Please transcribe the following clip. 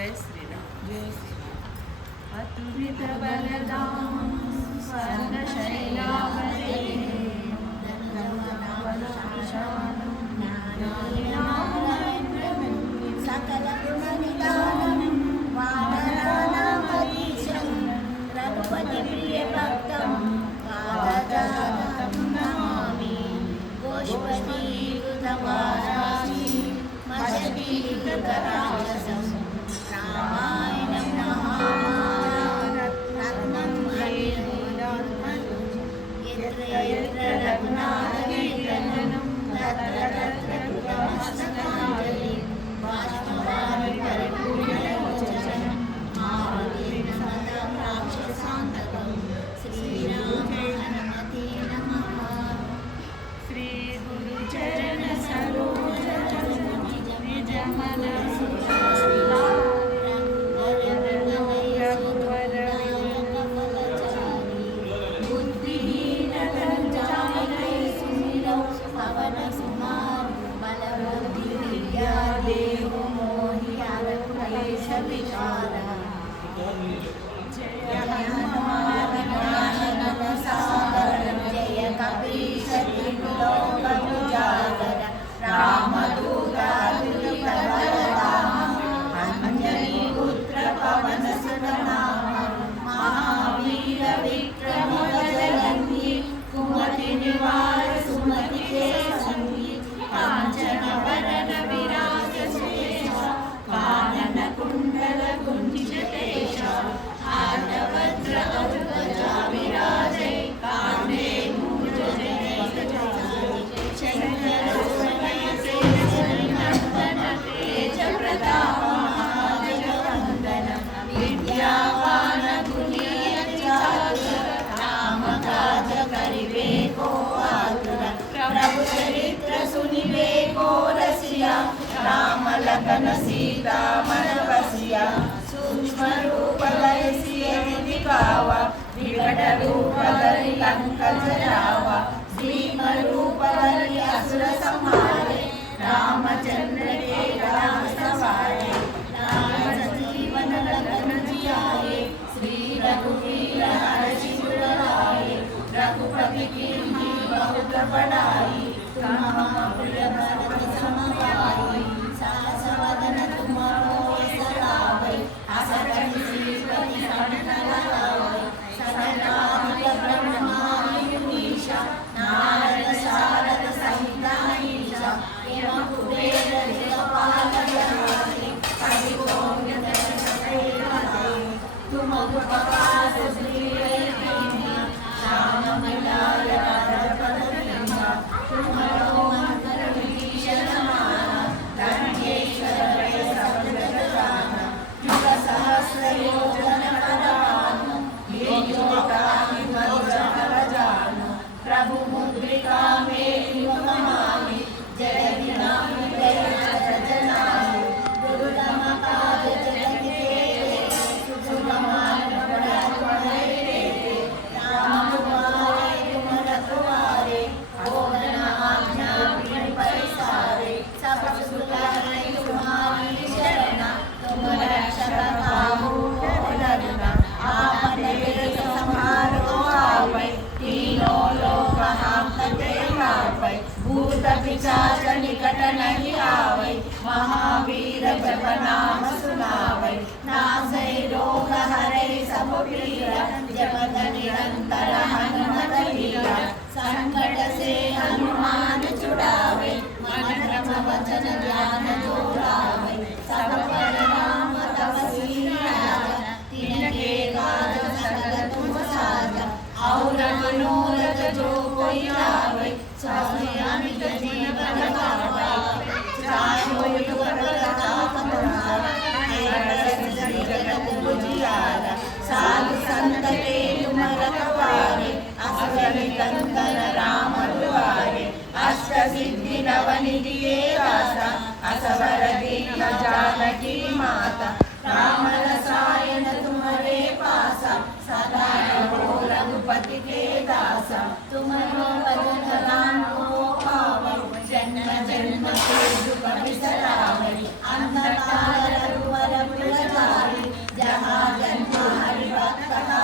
जय श्री राम। जय श्री राम। अतुलित बलदाम स्वर्णशैलावरे सकल गुण निदानं वानराणामधीशं रघुपति प्रिय भक्तं पादजातं नमामि। गोष्पदीकृतवारासि मशकीकृतराक्षसं रामायणं महाभारतं यत्र यत्र रघुनाथकीर्तनं तत्र तत्र कृतमस्तकाञ्जलिः। बाष्पवारि परिपूर्णलोचनं मारुतिं नमतं राक्षसान्तकं श्रीराम हनुमते नमः। श्री गुरुचरण सरोज निज मन बुद्धिहीन तनुजानिके सुमिरौ पवन कुमार बलबुद्धि विद्या देहु मोहि क्लेश विकार। जय हनुमान ज्ञान सागर जय कपीश तिहु लोक उजागर। रामदूत अतुलित बलधाम अंजनी पुत्र पवन सुत नाम। महावीर विक्रम बजरंगी कुमति निवार सुमति के संगी। कांचन वरन विराज सुकेशा कानन कुंडल कुंचित केशा। हाथवज्र अरुध्वजा विराजे कांधे मूंज जनेऊ तेज प्रताप महाजगवंदन। विद्यावान गुणी चातुर राम काज करिबे को आतुर। प्रभु चरित्र सुनिबे को रसिया राम लखन सीता मन बसिया। सूक्ष्म रूप धरि सियहि दिखावा विकट रूप धरि लंक जरावा। भीम रूप धरि असुर संहारे रामचंद्र के राम सवारे। राम जीवन लगन जियाए श्री रघुवीर हर्षि उर लाए। रघुपति कीन्ही बहुत बड़ाई तुम प्रिय भरत सम भाई। सहस वदन तुम मोहि सगावै अस कहि श्रीपति कंठ लगावै। सनकादिक ब्रह्मादि मुनीषा नारद शारद सहित अहीशा। यम कुबेर दिक्पाल गणाधि कवि कोविद तुम उपकार सुग्रीव कीन्हा। राम मिलाय पद दीन्हा। तुम्हरो मंत्र विभीषण माना लंकेश्वर भय सब जग जाना। युग सहस्र योजन पर भानु लील्यो ताहि मधुर फल जानु। प्रभु मुद्रिका मेलि मुख माहि जय दिनाहि जय जगत जनाहि। दुर्गम काज जगति के सुगमान बड़ा पढ़ै रे। राम दुआरे तुम रखवारे और न आज्ञा बिनु पैसारे। सब सुख है तुम्हारी शरण तुम रक्षक काहू को डरना। आपन तेज संहारो आवै तीनों लोक हांकते कापै। भूत पिशाच निकट नहीं आवै महावीर जप नाम सुनावै। नासै रोग हरै सब पीरा जपत निरंतर हनुमत वीरा। संकट से हनुमान छुड़ावे मन क्रम वचन ध्यान जो लावे। सब पर राम तपस्वी राजा तिनके काज सकल तुम साजा। और मनोरथ जो कोई लावे सोई अमित जीवन फल पावै। चाहो युग प्रताप तुम्हारा जगत बुझियारा। साधु संत के तुम रखवारे असुर निकंदन राम दुआरे। अष्ट सिद्धि नव निधि दासा असवर दीन कथा